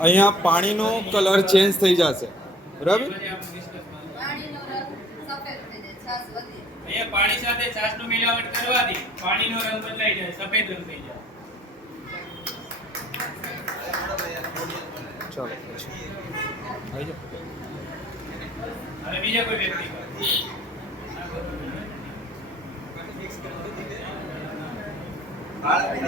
અહીંયા પાણીનો colour change થઈ જશે. બરાબર? અહીંયા પાણી સાથે છાશનું મિલાવટ કરવાથી પાણીનો રંગ બદલાઈ જાય સફેદ રંગ થઈ જાય. ચાલો આવી જાઓ. હવે બીજા કોઈ વ્યક્તિ. પાણી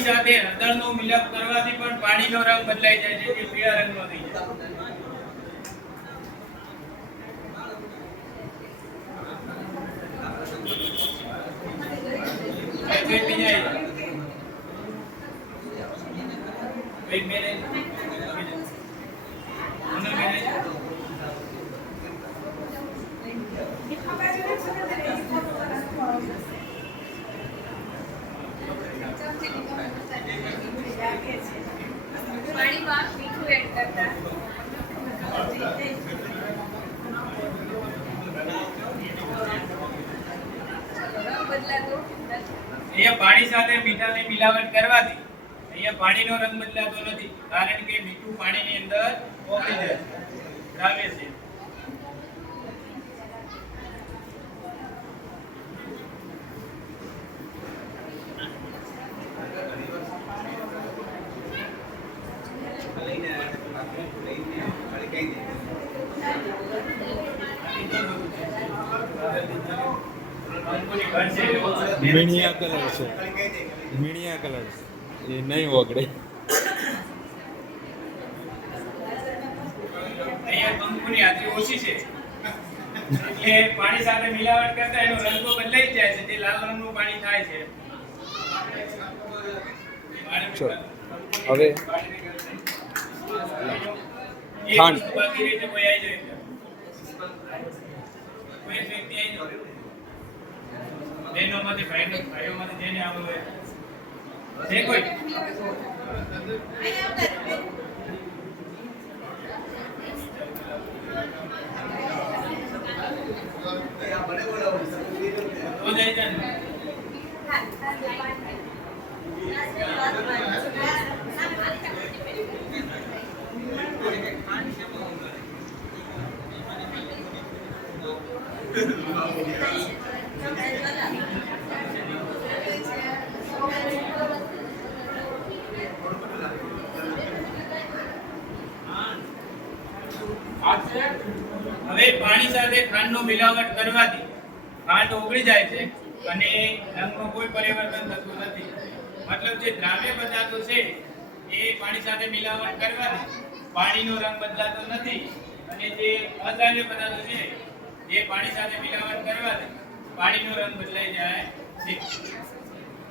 સાથે હળદરનો મિલાપ કરવાથી પણ પાણીનો રંગ બદલાઈ જાય છે, જે પીળા રંગનો થઈ જાય. Thank કોઈ બીજા કોઈ મેરે ઓનર મેરે પાણીમાં મીઠું એડ કરતા રંગ બદલાતો નથી. અહીંયા પાણી સાથે મીઠાની મિલાવટ કરવાથી અહીંયા પાણીનો રંગ બદલાતો નથી, કારણ કે મીઠું પાણીની અંદર ઓગળી જાય ઘર છે. મીણિયા કલર છે. મીણિયા કલર છે. એ નહીં ઓગળે ઓછી છે. એટલે પાણી સાથે મિલાવટ કરતા એનો રંગ તો બદલાઈ જાય છે તે લાલ રંગનું પાણી થાય છે. હવે ખાંડ. બાકી રહી કોઈ આવી જાય કોઈ વ્યક્તિ આવી જાય. બહેનોમાંથી ભાઈનો ભાઈઓમાંથી જેને આવું હોય છે કોઈ તો જઈ જાય ને. હવે પાણી સાથે ખાંડનો મિલાવટ કરવાથી ખાંડ ઓગળી જાય છે અને રંગમાં કોઈ પરિવર્તન થતું નથી. મતલબ જે દ્રાવ્ય પદાર્થો છે, એ પાણી સાથે મિલાવટ કરવાથી પાણીનો રંગ બદલાતો નથી અને જે અદ્રાવ્ય પદાર્થો છે, એ પાણી સાથે મિલાવટ કરવાથી પાણીનો રંગ બદલાઈ જાય છે.